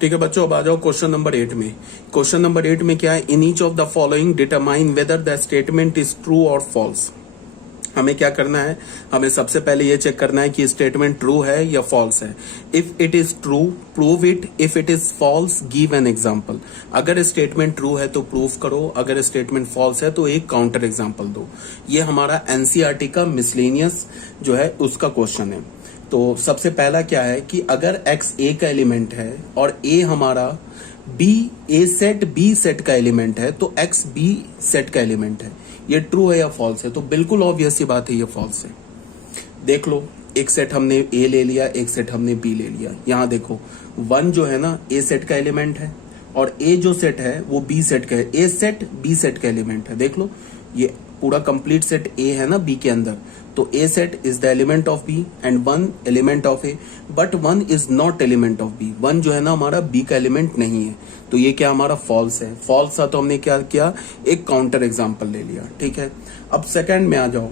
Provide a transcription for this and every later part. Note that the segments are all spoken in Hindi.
ठीक है बच्चों, अब आ जाओ क्वेश्चन नंबर 8 में। क्वेश्चन नंबर 8 में क्या है, in each of the following determine whether the statement is true और फॉल्स। हमें क्या करना है, हमें सबसे पहले ये चेक करना है कि स्टेटमेंट ट्रू है या फॉल्स है। If it is true prove it, if it is false give an example. अगर स्टेटमेंट ट्रू है तो प्रूव करो, अगर स्टेटमेंट फॉल्स है तो एक काउंटर एग्जांपल दो। ये हमारा एनसीईआरटी का मिसलेनियस जो है उसका क्वेश्चन है। तो सबसे पहला क्या है कि अगर x a का एलिमेंट है और a हमारा a सेट b सेट का एलिमेंट है तो x b सेट का एलिमेंट है, ये ट्रू है या फॉल्स है? तो बिल्कुल ऑब्वियस ही बात है, ये फॉल्स है। देख लो, एक सेट हमने a ले लिया, एक सेट हमने b ले लिया। यहां देखो 1 जो है ना a सेट का एलिमेंट है और a जो सेट है वो b सेट का है। a सेट b सेट का एलिमेंट है। देख लो, ये पूरा कंप्लीट सेट a है ना b के अंदर, तो a set is the element of b and 1 element of a, but 1 is not element of b। 1 जो है ना हमारा b का एलिमेंट नहीं है, तो ये क्या हमारा फॉल्स है। फॉल्स था तो हमने क्या किया, एक काउंटर एग्जांपल ले लिया। ठीक है, अब सेकंड में आ जाओ।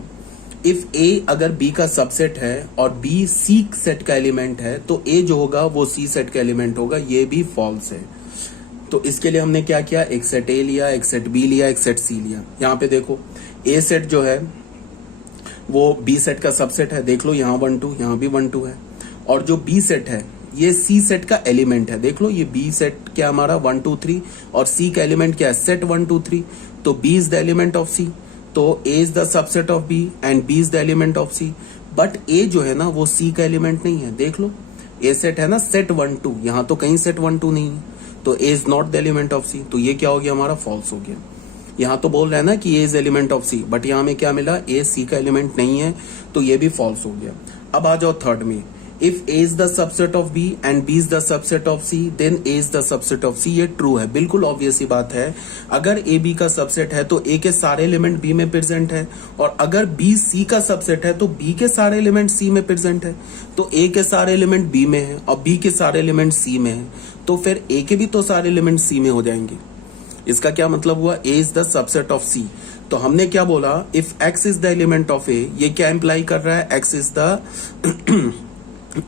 इफ a अगर b का सबसेट है और b c सेट का एलिमेंट है तो a जो होगा वो c सेट का एलिमेंट होगा, ये भी फॉल्स है। तो इसके लिए हमने क्या किया, एक सेट a लिया, एक सेट b लिया, एक सेट c लिया। यहाँ पे देखो a सेट जो है वो b सेट का सबसेट है। देख लो यहाँ 1 2, यहाँ भी 1 2 है। और जो b सेट है ये c सेट का एलिमेंट है। देख लो ये b सेट क्या हमारा 1 2 3 और c का एलिमेंट क्या है, सेट 1 2 3। तो b is the element of c, तो a is the subset of b and b is the element of c। But a जो है ना वो c का एलिमेंट नहीं है। देख लो a सेट है ना सेट 1 2, यहाँ तो कहीं सेट 1 2 नहीं है, तो a is not the element of c। तो ये क्या हो गया हमारा, फॉल्स हो गया। यहाँ तो बोल रहा है ना कि a is element of c, but यहाँ में क्या मिला, a c का एलिमेंट नहीं है, तो ये भी फॉल्स हो गया। अब आ जाओ थर्ड में। If a is the subset of b and b is the subset of c then a is the subset of c, ये ट्रू है। बिल्कुल ऑब्वियस ही बात है, अगर a b का सबसेट है तो a के सारे एलिमेंट b में प्रेजेंट है, और अगर b c का सबसेट है तो b के सारे एलिमेंट c में प्रेजेंट है। तो a के सारे एलिमेंट b में है और b के सारे एलिमेंट c में है, तो फिर a के भी तो सारे एलिमेंट c में हो जाएंगे। इसका क्या मतलब हुआ, a is the subset of c। तो हमने क्या बोला, if x is the element of a, ये क्या इंप्लाई कर रहा है, x इज द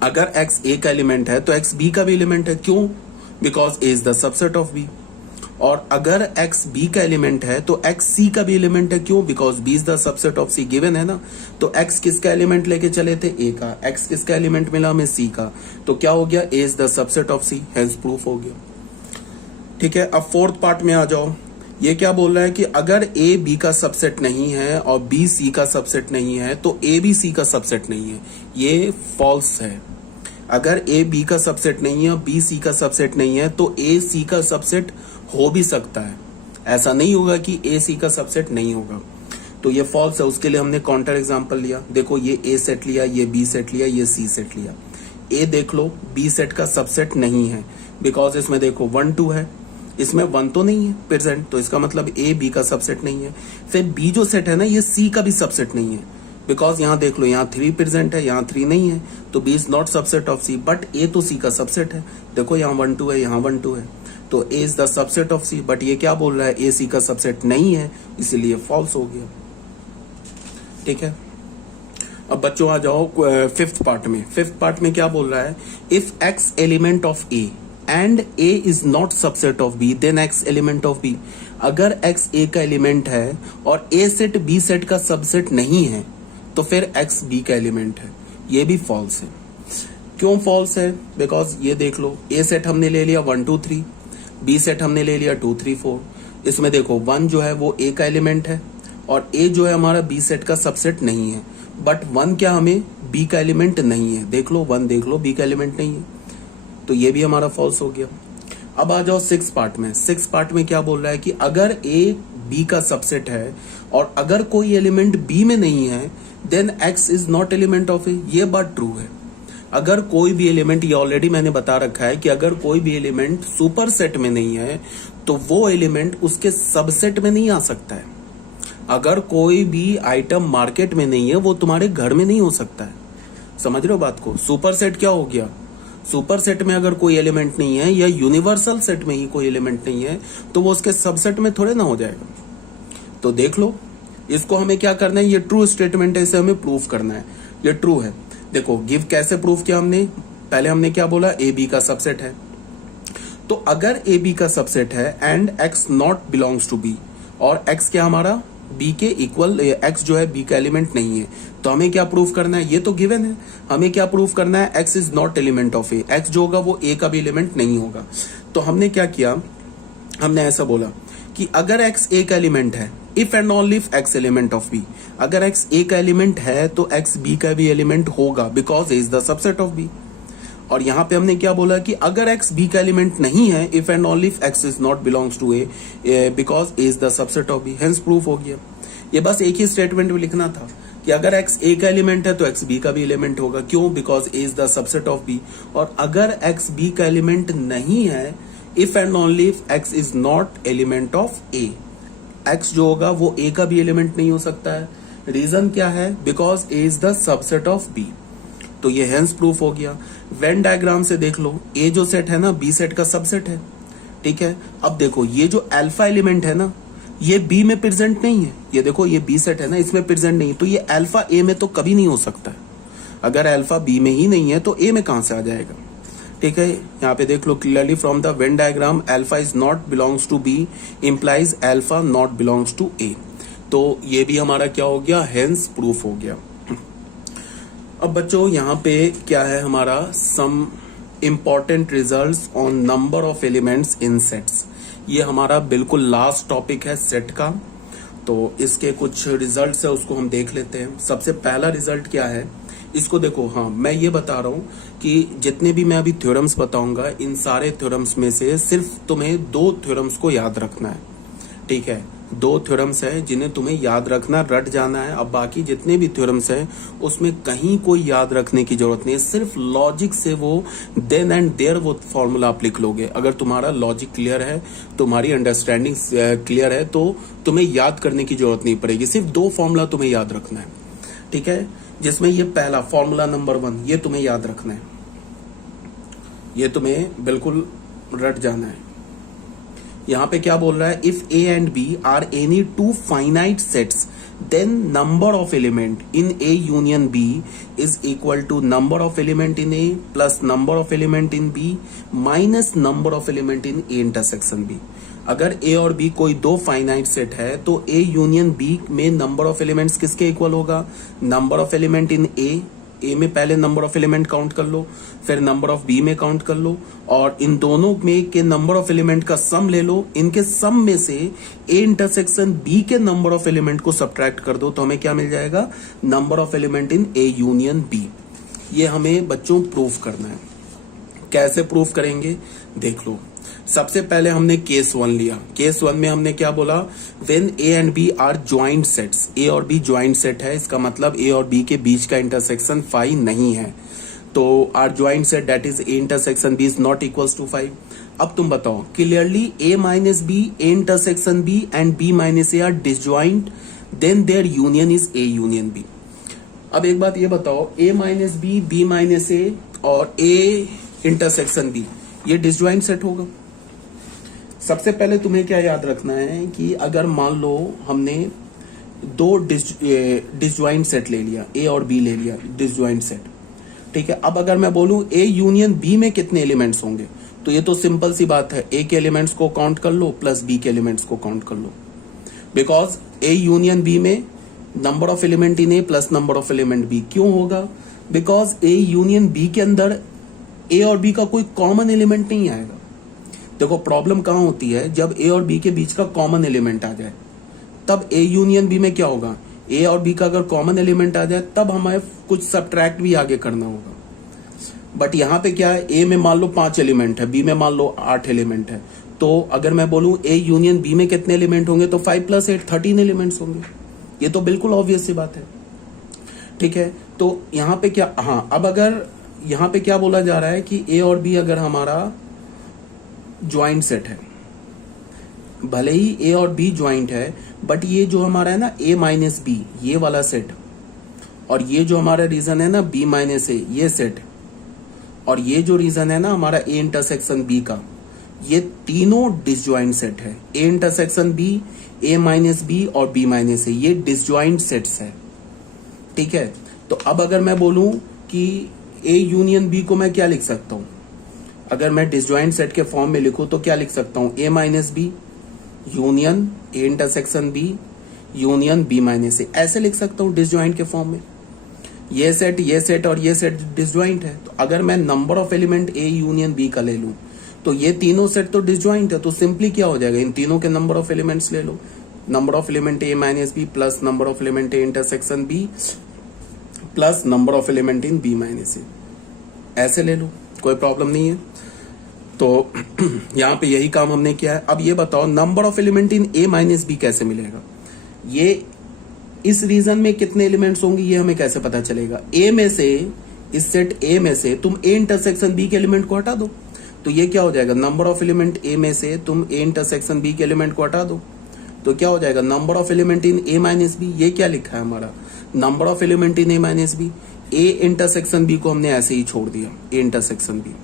अगर x a का एलिमेंट है तो x b का भी एलिमेंट है। क्यों, because a is the subset of b। और अगर x b का एलिमेंट है तो x c का भी एलिमेंट है। क्यों, because b is the subset of c, given है ना। तो x किसका एलिमेंट लेके चले थे, a का, x किसका एलिमेंट मिला हमें, c का, तो क्या हो गया, a is the subset of c, hence proof हो गया। ठीक है, अब फोर्थ पार्ट में आ जाओ। ये क्या बोल रहा है कि अगर a b का सबसेट नहीं है और b c का सबसेट नहीं है तो a भी c का सबसेट नहीं है, ये फॉल्स है। अगर a b का सबसेट नहीं है और b c का सबसेट नहीं है तो a c का सबसेट हो भी सकता है, ऐसा नहीं होगा कि a c का सबसेट नहीं होगा। तो ये फॉल्स है, उसके लिए हमने काउंटर एग्जांपल लिया। देखो ये a सेट लिया, ये b सेट लिया, ये c सेट लिया। a देख लो b सेट का सबसेट नहीं है, बिकॉज इसमें देखो 1 2 है, इसमें 1 तो नहीं है प्रेजेंट, तो इसका मतलब a b का सबसेट नहीं है। फिर b जो सेट है ना ये c का भी सबसेट नहीं है, बिकॉज यहाँ देख लो यहाँ 3 प्रेजेंट है, यहाँ 3 नहीं है, तो b is not subset of c, but a तो c का सबसेट है। देखो यहाँ 1 2 है, यहाँ 1 2 है, तो a is the subset of c, but ये क्या बोल रहा है, a c का सबसेट नहीं है, इसीलिए फॉल्स हो गया। ठीक है, अब बच्चों आ जाओ फिफ्थ पार्ट में। फिफ्थ पार्ट में क्या बोल रहा है, if x element of a and a is not subset of b then x element of b। अगर x a का एलिमेंट है और a सेट b सेट का सबसेट नहीं है तो फिर x b का एलिमेंट है, ये भी फॉल्स है। क्यों फॉल्स है, बिकॉज ये देख लो a सेट हमने ले लिया 1 2 3, b सेट हमने ले लिया 2 3 4। इसमें देखो 1 जो है वो a का एलिमेंट है और a जो है हमारा b सेट का सबसेट नहीं है, बट 1 क्या हमें b का एलिमेंट नहीं है। देख लो 1 देख लो b का एलिमेंट नहीं है, तो ये भी हमारा फॉल्स हो गया। अब आ जाओ सिक्स पार्ट में। सिक्स पार्ट में क्या बोल रहा है कि अगर a b का सबसेट है और अगर कोई एलिमेंट b में नहीं है then x is not element of a, ये बात ट्रू है। अगर कोई भी एलिमेंट, ये ऑलरेडी मैंने बता रखा है कि अगर कोई भी एलिमेंट सुपर सेट में नहीं है तो वो एलिमेंट उसके सबसेट में नहीं आ सकता है। अगर कोई भी आइटम मार्केट में नहीं है वो तुम्हारे घर में नहीं हो सकता है, समझ रहे हो बात को। सुपर सेट क्या हो गया, सुपर सेट में अगर कोई एलिमेंट नहीं है या यूनिवर्सल सेट में ही कोई एलिमेंट नहीं है तो वो उसके सबसेट में थोड़े ना हो जाएगा। तो देख लो इसको हमें क्या करना है, ये ट्रू स्टेटमेंट है, इसे हमें प्रूफ करना है, ये ट्रू है। देखो गिव कैसे प्रूफ किया हमने, पहले हमने क्या बोला, ए बी का सबसेट है, तो अगर ए बी का सबसेट है and x not belongs to B, और एक्स क्या हमारा बी के इक्वल, एक्स जो है बी का एलिमेंट नहीं है, तो हमें क्या प्रूव करना है, ये तो गिवन है, हमें क्या प्रूव करना है, x is not element of A, x जो होगा वो ए का भी एलिमेंट नहीं होगा। तो हमने क्या किया, हमने ऐसा बोला कि अगर एक्स ए का एलिमेंट है, if and only if x element of B, अगर एक्स ए का एलिमेंट है तो एक्स बी का भी एलिमेंट होगा, because A is the subset of B. और यहां पे हमने क्या बोला कि अगर एक्स बी का एलिमेंट नहीं है, if and only if x is not belongs to A, because A is the subset of B, hence proof हो गया। ये बस एक ही स्टेटमेंट में लिखना था कि अगर एक्स ए का एलिमेंट है तो एक्स बी का भी एलिमेंट होगा, क्यों, because A is the subset of B. और अगर एक्स बी का एलिमेंट नहीं है, if and only if x is not element of A, x जो होगा वो ए का भी एलिमेंट नहीं हो सकता है। रीजन क्या है, because A is the subset of B. तो ये हेंस प्रूफ हो गया। वेन डायग्राम से देख लो, ए जो सेट है ना बी सेट का सबसेट है, ठीक है। अब देखो ये जो अल्फा एलिमेंट है ना, ये बी में प्रेजेंट नहीं है, ये देखो ये बी सेट है ना, इसमें प्रेजेंट नहीं, तो ये अल्फा ए में तो कभी नहीं हो सकता है। अगर अल्फा बी में ही नहीं है तो ए में कहां से आ जाएगा, ठीक है। यहाँ पे देख लो clearly from the Venn diagram, alpha is not belongs to B implies alpha not belongs to A. तो ये भी हमारा क्या हो गया, हेंस प्रूफ हो गया। अब बच्चों यहाँ पे क्या है हमारा, some important results on number of elements in sets. ये हमारा बिल्कुल लास्ट टॉपिक है सेट का, तो इसके कुछ रिजल्ट्स है उसको हम देख लेते हैं। सबसे पहला रिजल्ट क्या है, इसको देखो, हाँ मैं ये बता रहा हूं कि जितने भी मैं अभी थ्योरम्स बताऊंगा, इन सारे थ्योरम्स में से सिर्फ तुम्हें 2 थ्योरम्स को याद रखना है, ठीक है। 2 थ्योरम्स हैं जिन्हें तुम्हें याद रखना, रट जाना है। अब बाकी जितने भी थ्योरम्स हैं उसमें कहीं कोई याद रखने की जरूरत नहीं है, सिर्फ लॉजिक से वो देन एंड देयर वो फॉर्मूला आप लिख लोगे। अगर तुम्हारा लॉजिक क्लियर है, तुम्हारी अंडरस्टैंडिंग क्लियर है, तो तुम्हें याद करने की जरूरत नहीं पड़ेगी, सिर्फ 2 फॉर्मूला तुम्हें याद रखना है, ठीक है। जिसमें ये पहला फॉर्मूला नंबर 1, ये तुम्हें याद रखना है, ये तुम्हें बिल्कुल रट जाना है। यहां पे क्या बोल रहा है, if A and B are any 2 finite sets, then number of element in A union B is equal to number of element in A plus number of element in B minus number of element in A intersection B. अगर ए और बी कोई 2 फाइनाइट सेट है तो ए यूनियन बी में नंबर ऑफ एलिमेंट्स किसके इक्वल होगा, नंबर ऑफ एलिमेंट इन ए में पहले नंबर ऑफ एलिमेंट काउंट कर लो, फिर नंबर ऑफ बी में काउंट कर लो, और इन दोनों में के नंबर ऑफ एलिमेंट का सम ले लो, इनके सम में से ए इंटरसेक्शन बी के नंबर ऑफ एलिमेंट को सब्ट्रैक्ट कर दो, तो हमें क्या मिल जाएगा, number of element in A union B. ये हमें बच्चों प्रूफ करना है। कैसे प्रूफ करेंगे, देख लो। सबसे पहले हमने केस 1 लिया। केस 1 में हमने क्या बोला, when A and B are joint sets, A और बी ज्वाइंट सेट है, इसका मतलब ए और बी के बीच का इंटरसेक्शन 5 नहीं है, तो are joint set that is A intersection B is not equals to 5। अब तुम बताओ clearly A minus B, A intersection B and B minus A are disjoint, then their union is A union B. अब एक बात ये बताओ, A minus B, B minus A और ए इंटरसेक्शन बी, ये डिसज्वाइंट सेट होगा। सबसे पहले तुम्हें क्या याद रखना है कि अगर मान लो हमने 2 डिसज्वाइंट सेट ले लिया, ए और बी ले लिया डिसज्वाइंट सेट, ठीक है। अब अगर मैं बोलूं ए यूनियन बी में कितने एलिमेंट्स होंगे, तो ये तो सिंपल सी बात है, ए के एलिमेंट्स को काउंट कर लो प्लस बी के एलिमेंट्स को काउंट कर लो, बिकॉज ए यूनियन बी में number of element in A plus number of element B. क्यों होगा, बिकॉज ए यूनियन बी के अंदर ए और बी का कोई कॉमन एलिमेंट नहीं आएगा। देखो प्रॉब्लम कहां होती है, जब ए और बी के बीच का कॉमन एलिमेंट आ जाए, तब ए यूनियन बी में क्या होगा, ए और बी का अगर कॉमन एलिमेंट आ जाए तब हमें कुछ सब्ट्रैक्ट भी आगे करना होगा। बट यहां पे क्या है, ए में मान लो 5 एलिमेंट है, बी में मान लो 8 एलिमेंट है, तो अगर मैं बोलूं ए यूनियन बी में कितने एलिमेंट होंगे, तो 5 + 8 13 एलिमेंट्स होंगे। ये तो बिल्कुल ऑब्वियस सी बात है, ठीक है। तो यहां पे क्या, हाँ अब अगर यहां पे क्या बोला जा रहा है कि ए और बी अगर हमारा ज्वाइंट सेट है, भले ही ए और बी ज्वाइंट है, बट ये जो हमारा है ना ए माइनस बी, ये वाला सेट, और ये जो हमारा रीजन है ना बी माइनस ए, ये सेट, और ये जो रीजन है ना हमारा ए इंटरसेक्शन बी का, ये तीनों डिसज्वाइंट सेट है। A intersection B, A minus B और बी माइनस ए, ये डिसज्वाइंट सेट्स है, ठीक है। तो अब अगर मैं बोलूं कि ए यूनियन बी को मैं क्या लिख सकता हूं, अगर मैं डिसजॉइंट सेट के फॉर्म में लिखूं तो क्या लिख सकता हूं, A minus B union A intersection B union B minus A, ऐसे लिख सकता हूं डिसजॉइंट के फॉर्म में। ये सेट और ये सेट डिसजॉइंट है, तो अगर मैं number of element A union B का ले लूं तो ये तीनों सेट तो डिसजॉइंट है, तो सिंपली क्या हो जाएगा, इन तीनों के नंबर ऑफ एलिमेंट्स ले लो, number of element A minus B plus number of element A intersection B plus number of element in B minus A, ऐसे ले लो, कोई प्रॉब्लम नहीं है। तो यहाँ पे यही काम हमने किया है। अब ये बताओ number of element in A minus B कैसे मिलेगा, ये इस रीजन में कितने एलिमेंट्स होंगे ये हमें कैसे पता चलेगा। ए में से, इस सेट ए में से तुम ए इंटरसेक्शन बी के एलिमेंट को हटा दो, तो ये क्या हो जाएगा, नंबर ऑफ एलिमेंट ए में से तुम ए इंटरसेक्शन बी के एलिमेंट को हटा दो, तो क्या हो जाएगा, number of element in A minus B. ये क्या लिखा है हमारा, number of element in A minus B. A intersection B को हमने ऐसे ही छोड़ दिया, ए इंटरसेक्शन बी।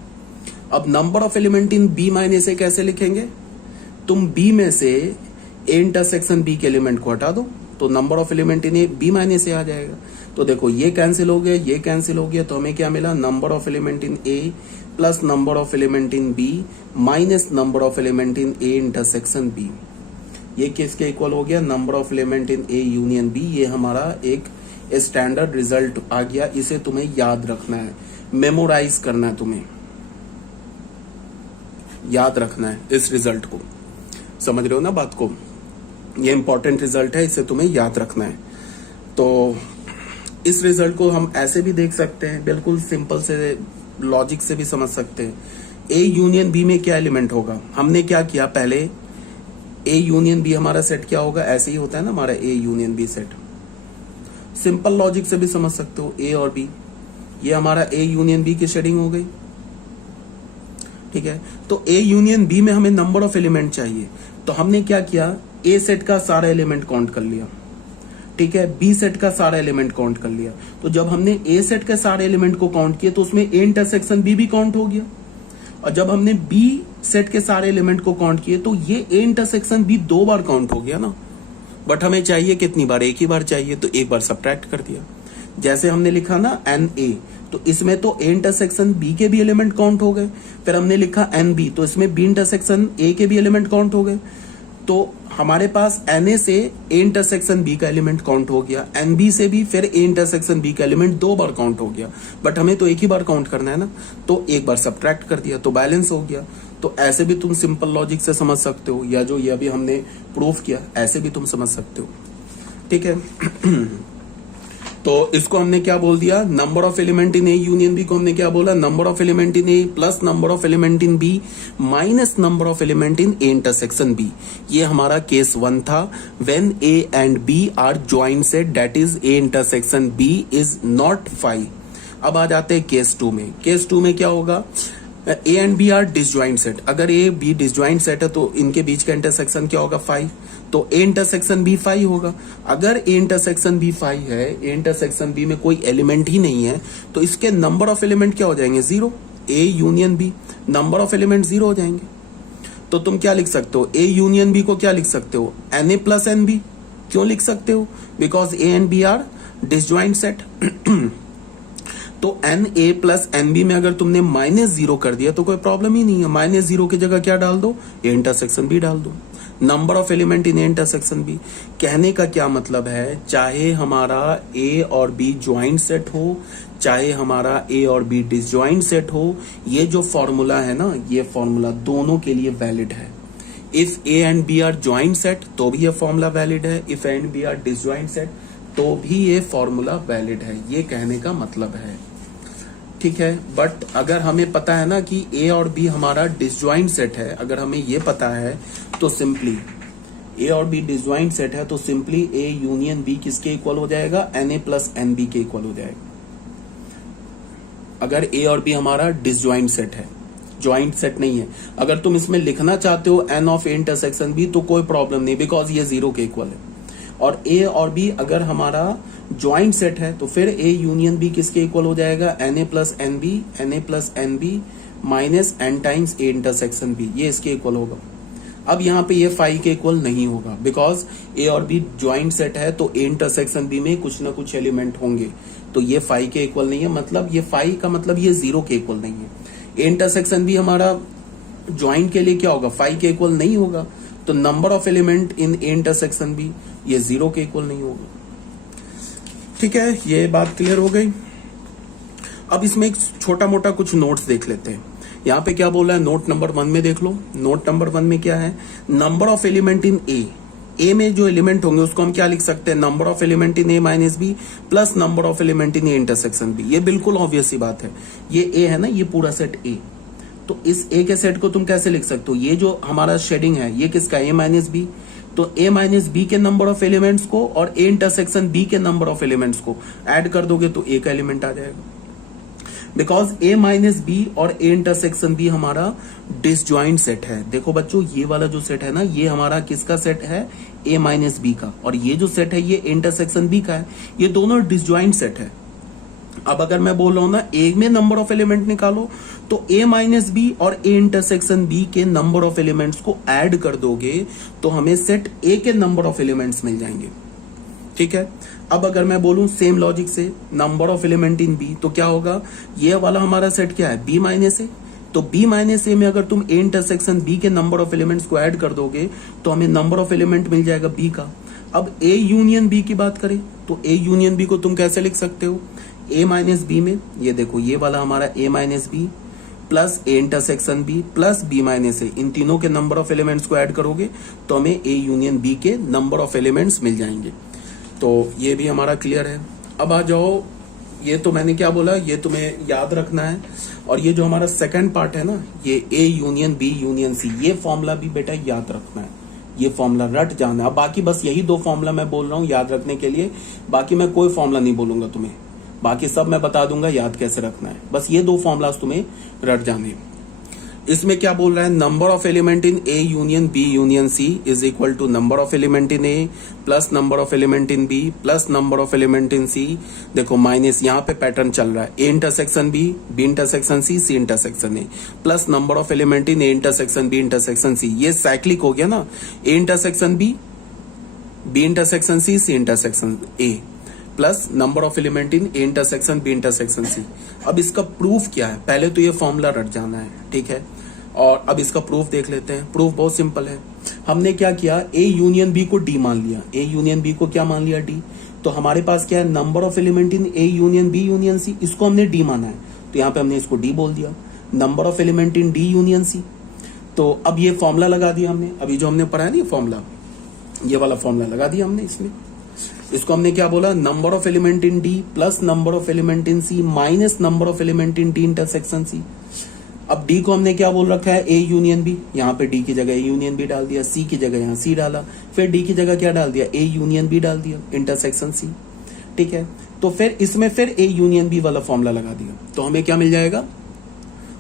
अब number of element in B minus A कैसे लिखेंगे, तुम बी में से ए इंटरसेक्शन बी के एलिमेंट को हटा दो, तो number of element in A B minus A आ जाएगा। तो देखो ये कैंसिल हो गया, ये कैंसिल हो गया, तो हमें क्या मिला, number of element in A plus number of element in B minus number of element in A intersection B. ये किसके इक्वल हो गया, number of element in A union B. ये हमारा एक स्टैंडर्ड रिजल्ट आ गया, इसे तुम्हें याद रखना है, मेमोराइज करना है, तुम्हें याद रखना है इस रिजल्ट को, समझ रहे हो ना बात को, ये इंपॉर्टेंट रिजल्ट है, इसे तुम्हें याद रखना है। तो इस रिजल्ट को हम ऐसे भी देख सकते हैं, बिल्कुल सिंपल से लॉजिक से भी समझ सकते हैं। ए यूनियन बी में क्या एलिमेंट होगा, हमने क्या किया पहले, ए यूनियन बी हमारा सेट क्या होगा, ऐसे ही होता है ना हमारा A union B set, simple logic से भी समझ सकते हो। ए और बी, ये हमारा ए यूनियन बी की शेडिंग हो गई, ठीक है। तो ए यूनियन बी में हमें नंबर ऑफ एलिमेंट चाहिए, तो हमने क्या किया, ए सेट का सारा एलिमेंट काउंट कर लिया, ठीक है, बी सेट का सारा एलिमेंट काउंट कर लिया। तो जब हमने ए सेट के सारे एलिमेंट को काउंट किया तो उसमें ए इंटरसेक्शन बी भी काउंट हो गया, और जब हमने बी सेट के सारे एलिमेंट को काउंट किए तो ये ए इंटरसेक्शन बी 2 बार काउंट हो गया ना, बट हमें चाहिए कितनी बार, एक ही बार चाहिए, तो एक बार सब्ट्रैक्ट कर दिया। जैसे हमने लिखा ना एन ए, तो इसमें तो ए इंटरसेक्शन बी के भी एलिमेंट काउंट हो गए, फिर हमने लिखा एन बी, तो इसमें बी इंटरसेक्शन ए के भी एलिमेंट काउंट हो गए, तो हमारे पास एन ए से ए इंटरसेक्शन बी का एलिमेंट काउंट हो गया, एन बी से भी फिर ए इंटरसेक्शन बी का एलिमेंट 2 बार काउंट हो गया, बट हमें तो एक ही बार काउंट करना है ना, तो एक बार सब्ट्रैक्ट कर दिया तो बैलेंस हो गया। तो ऐसे भी तुम सिंपल लॉजिक से समझ सकते हो, या जो ये अभी हमने प्रूफ किया ऐसे भी तुम समझ सकते हो, ठीक है। तो इसको हमने क्या बोल दिया, number of element in A union B को हमने क्या बोला, number of element in A plus number of element in B minus number of element in A intersection B. ये हमारा केस 1 था, when A and B are joint set, that is A intersection B is not 5। अब आ जाते हैं केस 2 में। केस 2 में क्या होगा, A and B are disjoint set, अगर ए बी डिसजॉइंट सेट है तो इनके बीच का इंटरसेक्शन क्या होगा, 5, तो ए इंटरसेक्शन बी 5 होगा। अगर ए इंटरसेक्शन बी 5 है, ए इंटरसेक्शन बी में कोई एलिमेंट ही नहीं है, तो इसके नंबर ऑफ एलिमेंट क्या हो जाएंगे, 0। A union B, number of element 0 हो जाएंगे। तो तुम क्या लिख सकते हो, ए यूनियन बी को क्या लिख सकते हो, n A plus n B. क्यों लिख सकते हो, because A and B are disjoint set. तो n A plus n B में अगर तुमने -0 कर दिया तो कोई प्रॉब्लम ही नहीं है, -0 की जगह क्या डाल दो, ए इंटरसेक्शन बी डाल दो। Number of element in A intersection B, कहने का क्या मतलब है, चाहे हमारा ए और बी ज्वाइंट सेट हो, चाहे हमारा ए और बी डिसजॉइंट सेट हो, ये जो फॉर्मूला है ना, ये फॉर्मूला दोनों के लिए वैलिड है। If A and B are joint set तो भी ये फॉर्मूला वैलिड है, if A and B are disjoint set तो भी ये फॉर्मूला वैलिड है, ये कहने का मतलब है, ठीक है। बट अगर हमें पता है ना कि ए और बी हमारा डिसजॉइंट सेट है, अगर हमें ये पता है तो सिंपली ए और बी डिसजॉइंट सेट है तो सिंपली ए यूनियन बी किसके इक्वल हो जाएगा, n A plus n B के इक्वल हो जाएगा। अगर ए और बी हमारा डिसजॉइंट सेट है, ज्वाइंट सेट नहीं है। अगर तुम इसमें लिखना चाहते हो n of A intersection B तो कोई प्रॉब्लम नहीं, बिकॉज ये 0 के इक्वल है। और ए और बी अगर हमारा ज्वाइंट सेट है तो फिर ए यूनियन बी किसके इक्वल हो जाएगा, n A plus n B, n A plus n B minus n times A intersection B, ये इसके इक्वल होगा। अब यहाँ पे ये 5 के इक्वल नहीं होगा, बिकॉज ए और बी ज्वाइंट सेट है तो ए इंटरसेक्शन बी में कुछ ना कुछ एलिमेंट होंगे, तो ये 5 के इक्वल नहीं है। मतलब ये 5 का मतलब ये 0 के इक्वल नहीं है। ए इंटरसेक्शन बी हमारा ज्वाइंट के लिए क्या होगा, 5 के इक्वल नहीं होगा, तो number of element in A intersection B ये 0 के इक्वल नहीं होगा। ठीक है, ये बात क्लियर हो गई। अब इसमें एक छोटा मोटा कुछ नोट्स देख लेते हैं। यहाँ पे क्या बोला है, नोट नंबर 1 में देख लो। नोट नंबर 1 में क्या है, नंबर ऑफ एलिमेंट इन ए में जो एलिमेंट होंगे उसको हम क्या लिख सकते हैं, number of element in A minus B plus number of element in A intersection B. ये बिल्कुल ऑब्वियस सी बात है, ये ए है ना, ये पूरा सेट ए, तो इस ए के सेट को तुम कैसे लिख सकते हो, ये जो हमारा शेडिंग है ये किसका, ए माइनस बी, तो ए माइनस बी के नंबर ऑफ एलिमेंट्स को और ए इंटरसेक्शन बी के नंबर ऑफ एलिमेंट्स को ऐड कर दोगे तो ए का एलिमेंट आ जाएगा। बिकॉज ए माइनस बी और ए इंटरसेक्शन बी हमारा डिसजॉइंट सेट है। देखो बच्चों, ये वाला जो सेट है ना, ये हमारा किसका सेट है, ए माइनस बी का, और ये जो सेट है ये इंटरसेक्शन बी का है, ये दोनों डिसजॉइंट सेट है। अब अगर मैं बोल रहा हूं ना ए में नंबर ऑफ एलिमेंट निकालो, तो ए माइनस बी और ए इंटरसेक्शन बी के नंबर ऑफ एलिमेंट्स को ऐड कर दोगे तो हमें सेट ए के नंबर ऑफ एलिमेंट्स मिल जाएंगे। ठीक है, अब अगर मैं बोलूं सेम लॉजिक से number of element in B, तो क्या होगा, ये वाला हमारा सेट क्या है, बी माइनस ए, तो बी माइनस ए में अगर तुम ए इंटरसेक्शन बी के नंबर ऑफ एलिमेंट्स को ऐड कर दोगे तो हमें नंबर ऑफ एलिमेंट मिल जाएगा बी का। अब ए यूनियन बी की बात करें तो ए यूनियन बी को तुम कैसे लिख सकते हो, ए माइनस बी में ये देखो, ये वाला हमारा A minus B plus A intersection B plus B minus A, इन तीनों के नंबर ऑफ एलिमेंट्स को ऐड करोगे तो हमें ए यूनियन बी के नंबर ऑफ एलिमेंट्स मिल जाएंगे। तो ये भी हमारा क्लियर है। अब आ जाओ, ये तो मैंने क्या बोला, ये तुम्हें याद रखना है। और ये जो हमारा सेकंड पार्ट है ना, ये A union B union C, ये फॉर्मूला भी बेटा याद रखना है, ये फॉर्मूला रट जाना है। अब बाकी बस यही 2 फॉर्मूला मैं बोल रहा हूँ याद रखने के लिए, बाकी मैं कोई फॉर्मूला नहीं बोलूंगा तुम्हें, बाकी सब मैं बता दूंगा याद कैसे रखना है, बस ये 2 फॉर्मूलाज तुम्हें रट जाने हैं। इसमें क्या बोल रहा है, number of element in A union B union C is equal to number of element in A plus number of element in B plus number of element in C. देखो माइनस, यहाँ पे पैटर्न चल रहा है, A intersection B, B intersection C, C intersection A, plus number of element in A intersection B intersection C. ये साइक्लिक हो गया ना, A intersection B, B intersection C, C intersection A, plus number of element in A intersection B intersection C. अब इसका प्रूफ क्या है, पहले तो ये फॉर्मूला रट जाना है, ठीक है। और अब इसका प्रूफ देख लेते हैं। प्रूफ बहुत सिंपल है, हमने क्या किया, ए यूनियन बी को डी मान लिया, ए यूनियन बी को क्या मान लिया, डी। तो हमारे पास क्या है, number of element in A union B union C, इसको हमने डी माना है, तो यहाँ पे हमने इसको डी बोल दिया। Number of element in D union C, तो अब ये फॉर्मूला लगा दिया हमने, अभी जो हमने पढ़ा है ना फॉर्मूला, ये वाला फॉर्मूला लगा दिया हमने इसमें। इसको हमने क्या बोला, number of element in D plus number of element in C minus number of element in D intersection C. अब डी को हमने क्या बोल रखा है, ए यूनियन बी, यहाँ पे डी की जगह ए यूनियन बी डाल दिया, सी की जगह यहाँ सी डाला, फिर डी की जगह क्या डाल दिया, ए यूनियन बी डाल दिया इंटरसेक्शन सी। ठीक है, तो फिर इसमें फिर ए यूनियन बी वाला फॉर्मूला लगा दिया, तो हमें क्या मिल जाएगा,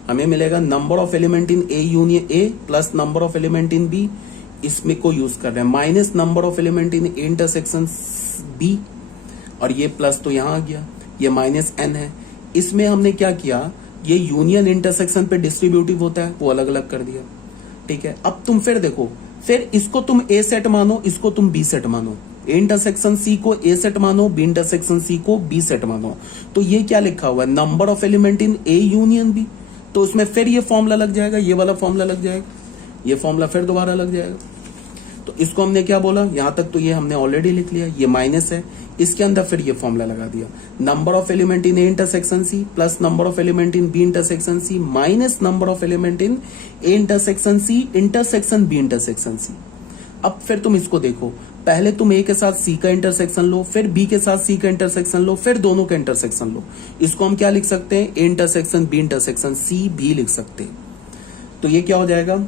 हमें मिलेगा number of element in A union A plus number of element in B, इसमें को यूज कर रहे हैं, minus number of element in A intersection B, और ये प्लस तो यहाँ आ गया, ये माइनस एन है। इसमें हमने क्या किया, ये यूनियन इंटरसेक्शन पे डिस्ट्रीब्यूटिव होता है, वो अलग अलग कर दिया। ठीक है, अब तुम फिर देखो, फिर इसको तुम ए सेट मानो, इसको तुम बी सेट मानो, ए इंटरसेक्शन सी को ए सेट मानो, बी इंटरसेक्शन सी को बी सेट मानो, तो ये क्या लिखा हुआ है, number of element in A union B, तो उसमें फिर ये फॉर्मूला लग जाएगा, ये वाला फॉर्मूला लग जाएगा, ये फॉर्मूला फिर दोबारा लग जाएगा। तो इसको हमने क्या बोला, यहां तक तो ये हमने ऑलरेडी लिख लिया, ये माइनस है, इसके अंदर फिर ये फॉर्मूला लगा दिया, number of element in A intersection C plus number of element in B intersection C minus number of element in A intersection C intersection B intersection C. अब फिर तुम इसको देखो, पहले तुम ए के साथ सी का इंटरसेक्शन लो, फिर बी के साथ सी का इंटरसेक्शन लो, फिर दोनों का इंटरसेक्शन लो, इसको हम क्या लिख सकते हैं, A intersection B intersection C भी लिख सकते हैं। तो ये क्या हो जाएगा,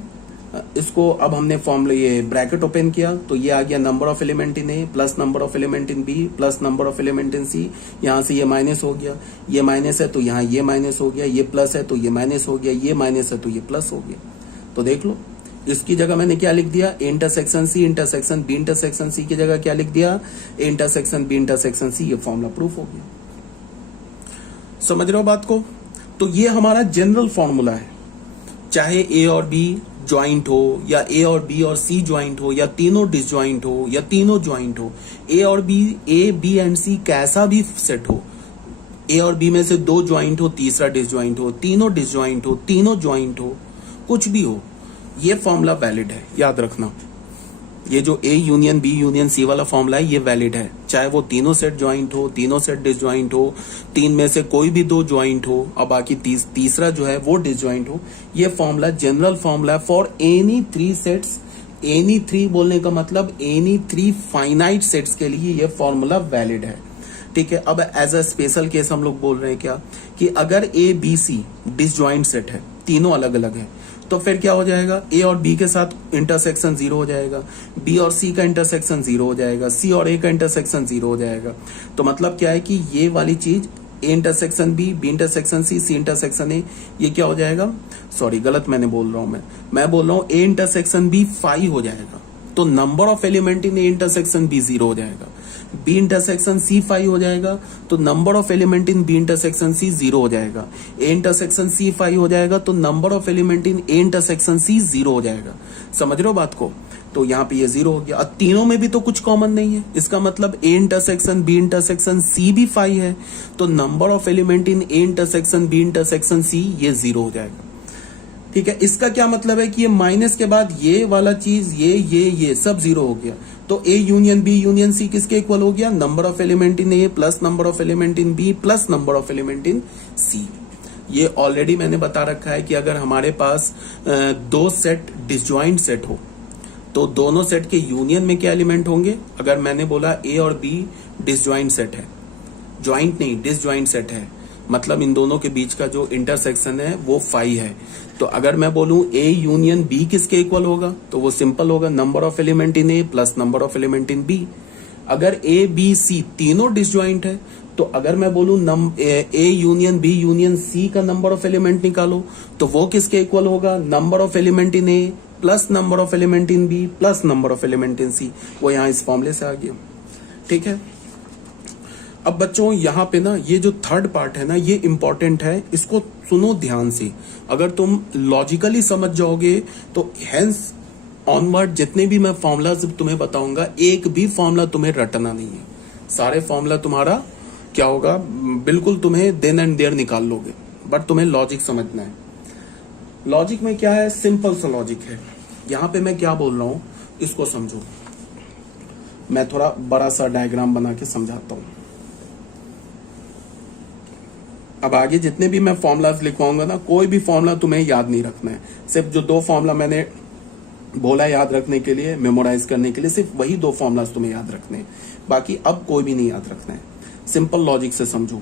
इसको अब हमने फॉर्मूला ये ब्रैकेट ओपन किया, तो ये आ गया number of element in A plus number of element in B plus number of element in C. यहाँ से ये माइनस हो गया, ये माइनस है तो यहाँ ये माइनस हो गया, ये प्लस है तो ये माइनस हो गया, ये माइनस है तो ये प्लस हो गया। तो देख लो, इसकी जगह मैंने क्या लिख दिया, A intersection C intersection B intersection C की जगह क्या लिख दिया, A intersection B intersection C. ये फॉर्मूला प्रूफ हो गया। समझ रहे हो बात को। तो ये हमारा जनरल फॉर्मूला है, चाहे ए और बी ज्वाइंट हो या ए और बी और सी ज्वाइंट हो या तीनों डिसज्वाइंट हो या तीनों ज्वाइंट हो, ए और बी, ए बी एंड सी कैसा भी सेट हो, ए और बी में से दो ज्वाइंट हो, तीसरा डिसज्वाइंट हो, तीनों डिसज्वाइंट हो, तीनों ज्वाइंट हो, कुछ भी हो, ये फॉर्मूला वैलिड है। याद रखना, ये जो A union B union C वाला फॉर्मूला है ये वैलिड है, चाहे वो तीनों सेट ज्वाइंट हो, तीनों सेट डिसज्वाइंट हो, तीन में से कोई भी दो ज्वाइंट हो और बाकी तीसरा जो है वो डिसज्वाइंट हो। ये फॉर्मूला जनरल फॉर्मूला है for any three sets. Any three बोलने का मतलब एनी थ्री फाइनाइट सेट्स के लिए ये फॉर्मूला वैलिड है। ठीक है, अब एज अ स्पेशल केस हम लोग बोल रहे हैं क्या कि अगर A B C disjoint set है, तीनों अलग अलग है, तो फिर क्या हो जाएगा, ए और बी के साथ इंटरसेक्शन 0 हो जाएगा, बी और सी का इंटरसेक्शन 0 हो जाएगा, सी और ए का इंटरसेक्शन 0 हो जाएगा। तो मतलब क्या है कि ये वाली चीज A intersection B, B intersection C, C intersection A, ये क्या हो जाएगा, सॉरी गलत मैंने बोल रहा हूं, मैं बोल रहा हूं ए इंटरसेक्शन बी 5 हो जाएगा, तो number of element in A intersection B 0 हो जाएगा। बी इंटरसेक्शन सी 5 हो जाएगा तो number of element in B intersection C 0 हो जाएगा। ए इंटरसेक्शन सी 5 हो जाएगा तो number of element in A intersection C 0 हो जाएगा। समझ रहे हो बात को? तो यहाँ पे ये 0 हो गया। अब तीनों में भी तो कुछ कॉमन नहीं है, इसका मतलब A intersection B intersection C भी 5 है, तो number of element in A intersection B intersection C ये 0 हो जाएगा। ठीक है, इसका क्या मतलब है कि ये माइनस के बाद ये वाला चीज ये सब 0 हो गया, तो A union B union C किसके इक्वल हो गया, number of element in A plus number of element in B plus number of element in C. ये ऑलरेडी मैंने बता रखा है कि अगर हमारे पास दो सेट डिसज्वाइंट सेट हो तो दोनों सेट के यूनियन में क्या एलिमेंट होंगे। अगर मैंने बोला ए और बी डिसज्वाइंट सेट है, ज्वाइंट नहीं डिसज्वाइंट सेट है, मतलब इन दोनों के बीच का जो इंटरसेक्शन है वो 5 है, तो अगर मैं बोलूं ए यूनियन बी किसके इक्वल होगा, तो वो सिंपल होगा number of element in A plus number of element in B. अगर ए बी सी तीनों डिसज्वाइंट है तो अगर मैं बोलूं A union B union C का नंबर ऑफ एलिमेंट निकालो तो वो किसके इक्वल होगा, number of element in A plus number of element in B plus number of element in C. वो यहाँ इस फॉर्मूले से आ गया। ठीक है, अब बच्चों यहाँ पे ना ये जो थर्ड पार्ट है ना ये इंपॉर्टेंट है, इसको सुनो ध्यान से। अगर तुम लॉजिकली समझ जाओगे तो हेंस ऑनवर्ड जितने भी मैं फॉर्मूलाज तुम्हें बताऊंगा एक भी फॉर्मूला तुम्हें रटना नहीं है, सारे फॉर्मूला तुम्हारा क्या होगा, बिल्कुल तुम्हें देन एंड देयर निकाल लोगे, बट तुम्हें लॉजिक समझना है। लॉजिक में क्या है, सिंपल सा लॉजिक है। यहाँ पे मैं क्या बोल रहा हूं इसको समझो, मैं थोड़ा बड़ा सा डायग्राम बना के समझाता हूं। अब आगे जितने भी मैं फॉर्मूलाज लिखवाऊंगा ना, कोई भी फॉर्मूला तुम्हें याद नहीं रखना है, सिर्फ जो दो फॉर्मूला मैंने बोला याद रखने के लिए, मेमोराइज करने के लिए, सिर्फ वही दो फॉर्मूलाज तुम्हें याद रखने हैं, बाकी अब कोई भी नहीं याद रखना है। सिंपल लॉजिक से समझो,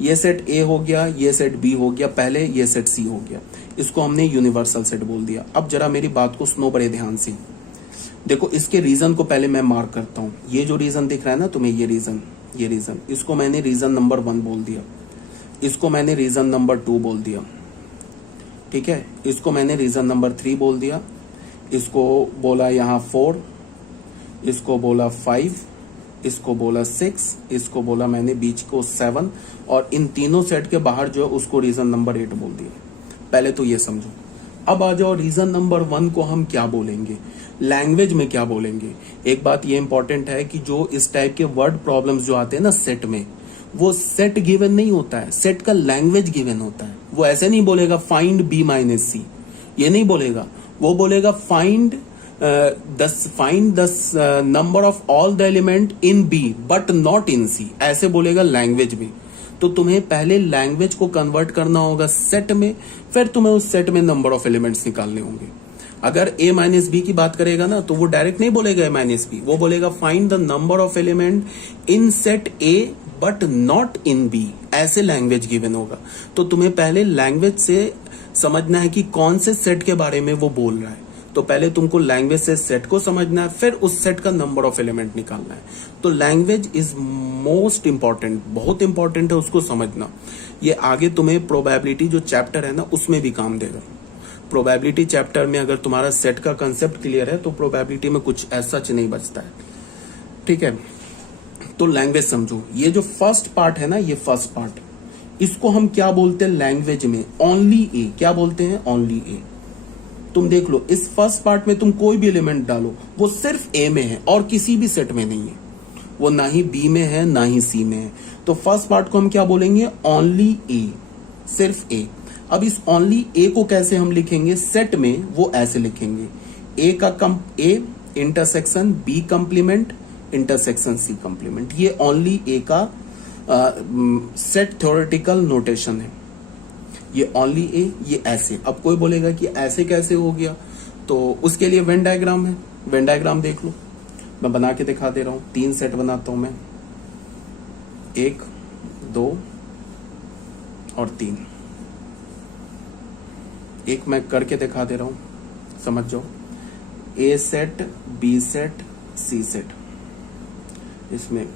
ये सेट ए हो गया, ये सेट बी हो गया, पहले ये सेट सी हो गया, इसको हमने यूनिवर्सल सेट बोल दिया। अब जरा मेरी बात को सुनो बड़े ध्यान से, देखो इसके रीजन को पहले मैं मार्क करता हूं। ये जो रीजन दिख रहा है ना तुम्हें, ये रीजन, इसको मैंने रीजन नंबर 1 बोल दिया, इसको मैंने रीजन नंबर 2 बोल दिया, ठीक है, इसको मैंने रीजन नंबर 3 बोल दिया, इसको बोला यहाँ 4, इसको बोला 5, इसको बोला 6, इसको बोला मैंने बीच को 7, और इन तीनों सेट के बाहर जो है उसको रीजन नंबर 8 बोल दिया। पहले तो ये समझो। अब आ जाओ रीजन नंबर 1 को हम क्या बोलेंगे, लैंग्वेज में क्या बोलेंगे। एक बात ये इंपॉर्टेंट है कि जो इस टाइप के वर्ड प्रॉब्लम्स जो आते हैं ना सेट में, वो सेट गिवन नहीं होता है, सेट का लैंग्वेज गिवन होता है। वो ऐसे नहीं बोलेगा फाइंड बी माइनस सी, ये नहीं बोलेगा, वो बोलेगा find the number of all the element in B but not in C, ऐसे बोलेगा लैंग्वेज में। तो तुम्हें पहले लैंग्वेज को कन्वर्ट करना होगा सेट में, फिर तुम्हें उस सेट में नंबर ऑफ एलिमेंट्स निकालने होंगे। अगर a माइनस बी की बात करेगा ना तो वो डायरेक्ट नहीं बोलेगा a माइनस बी, वो बोलेगा find the number of element in set a but not in b, ऐसे लैंग्वेज गिवन होगा। तो तुम्हें पहले लैंग्वेज से समझना है कि कौन से सेट के बारे में वो बोल रहा है। तो पहले तुमको लैंग्वेज से सेट को समझना है, फिर उस सेट का नंबर ऑफ एलिमेंट निकालना है। तो लैंग्वेज इज मोस्ट इंपॉर्टेंट, बहुत इंपॉर्टेंट है, उसको समझना। ये आगे तुम्हें प्रोबेबिलिटी जो चैप्टर है ना उसमें भी काम देगा। प्रोबेबिलिटी चैप्टर में अगर तुम्हारा सेट का कंसेप्ट क्लियर है तो प्रोबेबिलिटी में कुछ ऐसा नहीं बचता है। ठीक है, तो लैंग्वेज समझो। ये जो फर्स्ट पार्ट है ना, ये फर्स्ट पार्ट, इसको हम क्या बोलते हैं लैंग्वेज में, ओनली ए। क्या बोलते हैं, ओनली ए। तुम देख लो इस फर्स्ट पार्ट में तुम कोई भी एलिमेंट डालो वो सिर्फ ए में है और किसी भी सेट में नहीं है। वो ना ही बी में है ना ही सी में है। तो फर्स्ट पार्ट को हम क्या बोलेंगे, ओनली ए, सिर्फ ए। अब इस ओनली ए को कैसे हम लिखेंगे सेट में, वो ऐसे लिखेंगे A intersection B complement intersection C complement. ये ओनली ए का सेट थ्योरेटिकल नोटेशन है। ये ओनली ए, ये ऐसे। अब कोई बोलेगा कि ऐसे कैसे हो गया, तो उसके लिए वेन डायग्राम है। वेन डायग्राम देख लो, मैं बना के दिखा दे रहा हूं। 3 सेट बनाता हूं मैं, 1 2 और 3। एक मैं करके दिखा दे रहा हूं, समझ जाओ। ए सेट, बी सेट, सी सेट। इसमें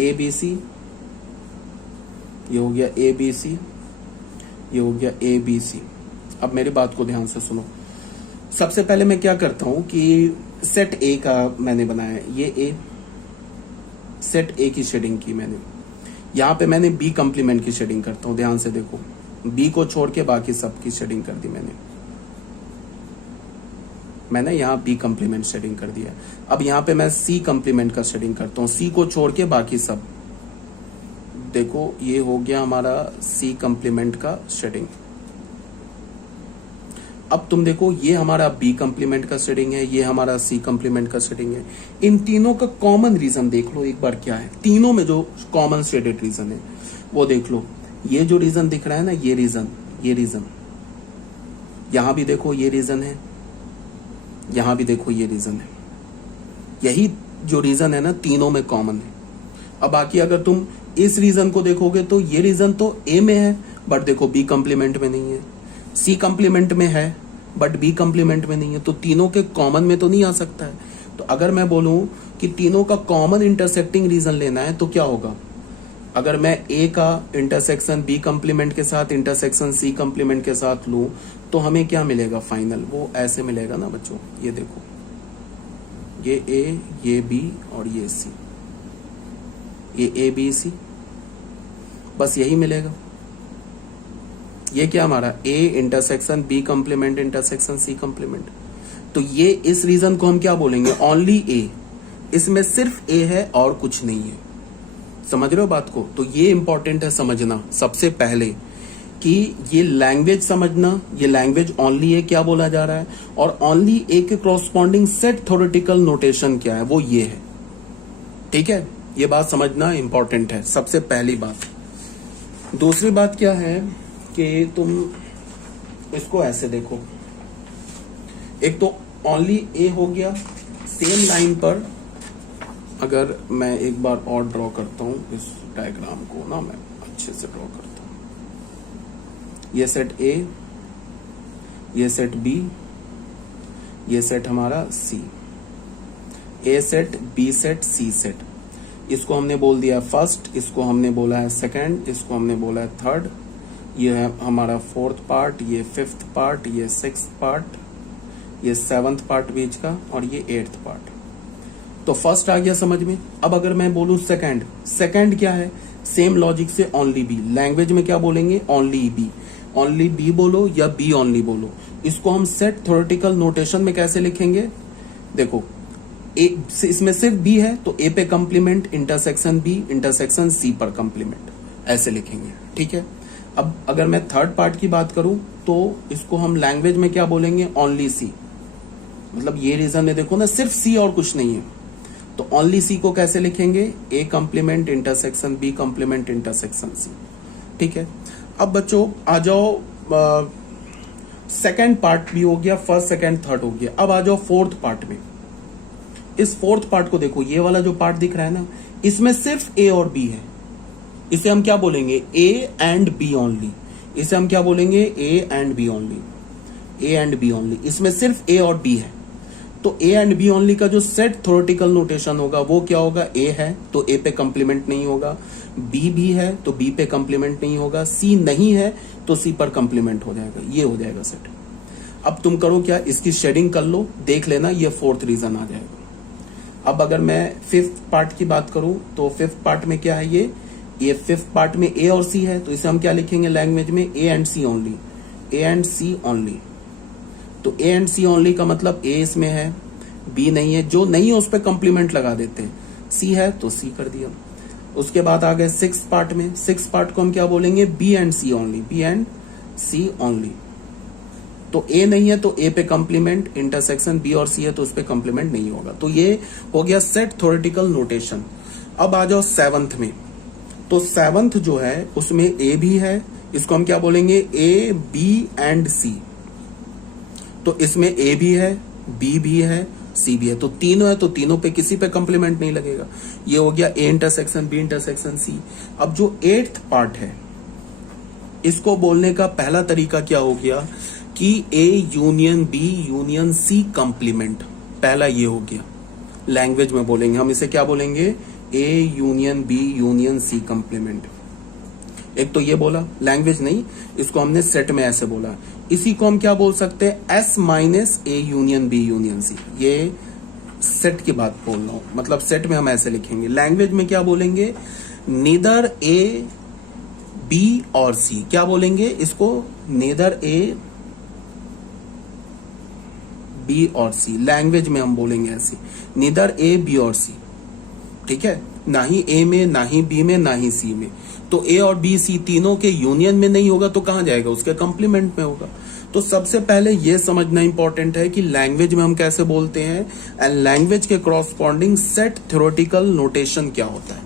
ए बी सी, ये हो गया ए बी सी, ये हो गया ए बी सी। अब मेरी बात को ध्यान से सुनो। सबसे पहले मैं क्या करता हूं कि सेट ए का मैंने बनाया, ये ए, सेट ए की शेडिंग की मैंने। यहां पे मैंने बी कंप्लीमेंट की शेडिंग करता हूं, ध्यान से देखो। बी को छोड़ के बाकी सब की शेडिंग कर दी मैंने यहां बी कंप्लीमेंट शेडिंग कर दिया। अब यहां पे मैं सी कंप्लीमेंट का शेडिंग करता हूं, सी को छोड़ के बाकी सब। देखो ये हो गया हमारा सी कंप्लीमेंट का शेडिंग। अब तुम देखो ये हमारा बी कंप्लीमेंट का शेडिंग है, ये हमारा सी कंप्लीमेंट का शेडिंग है। इन तीनों का कॉमन रीजन देख लो एक बार क्या है। तीनों में जो कॉमन शेडेड रीजन है वो देख लो। ये जो रीजन दिख रहा है ना, ये रीजन यहां भी देखो, ये रीजन है, यहां भी देखो ये रीजन है। यही जो रीजन है ना तीनों में कॉमन है। अब बाकी अगर तुम इस रीजन को देखोगे तो ये रीजन तो ए में है, बट देखो बी कंप्लीमेंट में नहीं है। सी कंप्लीमेंट में है बट बी कंप्लीमेंट में नहीं है। तो तीनों के कॉमन में तो नहीं आ सकता है। तो अगर मैं बोलूं कि तीनों का कॉमन इंटरसेक्टिंग रीजन लेना है तो क्या होगा। अगर मैं ए का इंटरसेक्शन बी कंप्लीमेंट के साथ इंटरसेक्शन सी कंप्लीमेंट के साथ लूं तो हमें क्या मिलेगा फाइनल, वो ऐसे मिलेगा ना बच्चों। ये देखो, ये ए, ये बी और ये सी, ये ए बी सी, बस यही मिलेगा। ये क्या हमारा A intersection B complement intersection C complement. तो ये इस रीजन को हम क्या बोलेंगे, ओनली ए। इसमें सिर्फ ए है और कुछ नहीं है। समझ रहे हो बात को। तो ये इंपॉर्टेंट है समझना सबसे पहले कि ये लैंग्वेज समझना, ये लैंग्वेज ओनली ए क्या बोला जा रहा है और ओनली ए के कॉरस्पॉन्डिंग सेट थ्योरेटिकल नोटेशन क्या है, वो ये है। ठीक है, ये बात समझना इंपॉर्टेंट है सबसे पहली बात। दूसरी बात क्या है कि तुम इसको ऐसे देखो। एक तो ओनली ए हो गया, सेम लाइन पर अगर मैं एक बार और ड्रॉ करता हूं इस डायग्राम को ना, मैं अच्छे से ड्रॉ करता हूं। ये सेट ए, ये सेट बी, ये सेट हमारा सी। ए सेट, बी सेट, सी सेट। इसको हमने बोल दिया फर्स्ट, इसको हमने बोला है सेकंड, इसको हमने बोला है थर्ड। ये है हमारा फोर्थ पार्ट, ये फिफ्थ पार्ट, ये सिक्स्थ पार्ट, ये सेवंथ पार्ट बीच का और ये एट्थ पार्ट। तो फर्स्ट आ गया समझ में। अब अगर मैं बोलूं सेकंड, सेकंड क्या है, सेम लॉजिक से ओनली बी। लैंग्वेज में क्या बोलेंगे, ओनली बी। ओनली बी बोलो या बी ओनली बोलो। इसको हम सेट थ्योरेटिकल नोटेशन में कैसे लिखेंगे, देखो ए, इसमें सिर्फ बी है तो ए पे complement intersection B intersection C पर कंप्लीमेंट, ऐसे लिखेंगे। ठीक है। अब अगर मैं थर्ड पार्ट की बात करूं तो इसको हम लैंग्वेज में क्या बोलेंगे, ओनली सी। मतलब ये रीजन है, देखो ना, सिर्फ सी और कुछ नहीं है। तो ओनली सी को कैसे लिखेंगे, A complement intersection B complement intersection C. ठीक है। अब बच्चों आ जाओ, सेकंड पार्ट भी हो गया, फर्स्ट सेकंड थर्ड हो गया। अब आ जाओ फोर्थ पार्ट में। इस फोर्थ पार्ट को देखो, ये वाला जो पार्ट दिख रहा है ना, इसमें सिर्फ ए और बी है। इसे हम क्या बोलेंगे, ए एंड बी ओनली। इसे हम क्या बोलेंगे, A and B only, A and B only. इसमें सिर्फ ए और बी है। तो ए एंड बी ओनली का जो सेट थ्योरेटिकल नोटेशन होगा वो क्या होगा, ए है तो ए पे कंप्लीमेंट नहीं होगा, बी भी है तो बी पे कंप्लीमेंट नहीं होगा, सी नहीं है तो सी पर कंप्लीमेंट हो जाएगा। ये हो जाएगा सेट। अब तुम करो क्या, इसकी शेडिंग कर लो, देख लेना ये फोर्थ रीजन आ जाएगा। अब अगर मैं फिफ्थ पार्ट की बात करूं तो फिफ्थ पार्ट में क्या है, ये फिफ्थ पार्ट में ए और सी है तो इसे हम क्या लिखेंगे लैंग्वेज में, A and C only, A and C only. तो ए एंड सी ओनली का मतलब ए इसमें है, बी नहीं है, जो नहीं है उस पर कंप्लीमेंट लगा देते हैं, सी है तो सी कर दिया। उसके बाद आ गए सिक्स पार्ट में, सिक्स पार्ट को हम क्या बोलेंगे, B and C only, B and C only. तो ए नहीं है तो ए पे कंप्लीमेंट, इंटरसेक्शन बी और सी है तो उस पे कंप्लीमेंट नहीं होगा। तो ये हो गया सेट थ्योरेटिकल नोटेशन। अब आ जाओ सेवंथ में, तो सेवंथ जो है उसमें ए भी है, इसको हम क्या बोलेंगे, ए बी एंड सी। तो इसमें ए भी है, बी भी है, सी भी है, तो तीनों है तो तीनों पे किसी पे कंप्लीमेंट नहीं लगेगा। ये हो गया A intersection B intersection C. अब जो एट्थ पार्ट है इसको बोलने का पहला तरीका क्या हो गया कि A union B union C complement, पहला ये हो गया। लैंग्वेज में बोलेंगे हम इसे क्या बोलेंगे, A union B union C complement. एक तो ये बोला, लैंग्वेज नहीं, इसको हमने सेट में ऐसे बोला। इसी को हम क्या बोल सकते हैं, S minus A union B union C. ये सेट की बात बोल रहा हूं, मतलब सेट में हम ऐसे लिखेंगे। लैंग्वेज में क्या बोलेंगे, नीदर ए बी और सी, क्या बोलेंगे इसको, नीदर ए बी और सी। लैंग्वेज में हम बोलेंगे ऐसे, नीदर ए बी और सी, ठीक है, ना ही ए में, ना ही बी में, ना ही सी में। तो ए और बी सी तीनों के यूनियन में नहीं होगा तो कहां जाएगा, उसके कंप्लीमेंट में होगा। तो सबसे पहले ये समझना इंपॉर्टेंट है कि लैंग्वेज में हम कैसे बोलते हैं एंड लैंग्वेज के क्रॉसपॉन्डिंग सेट थ्योरेटिकल नोटेशन क्या होता है।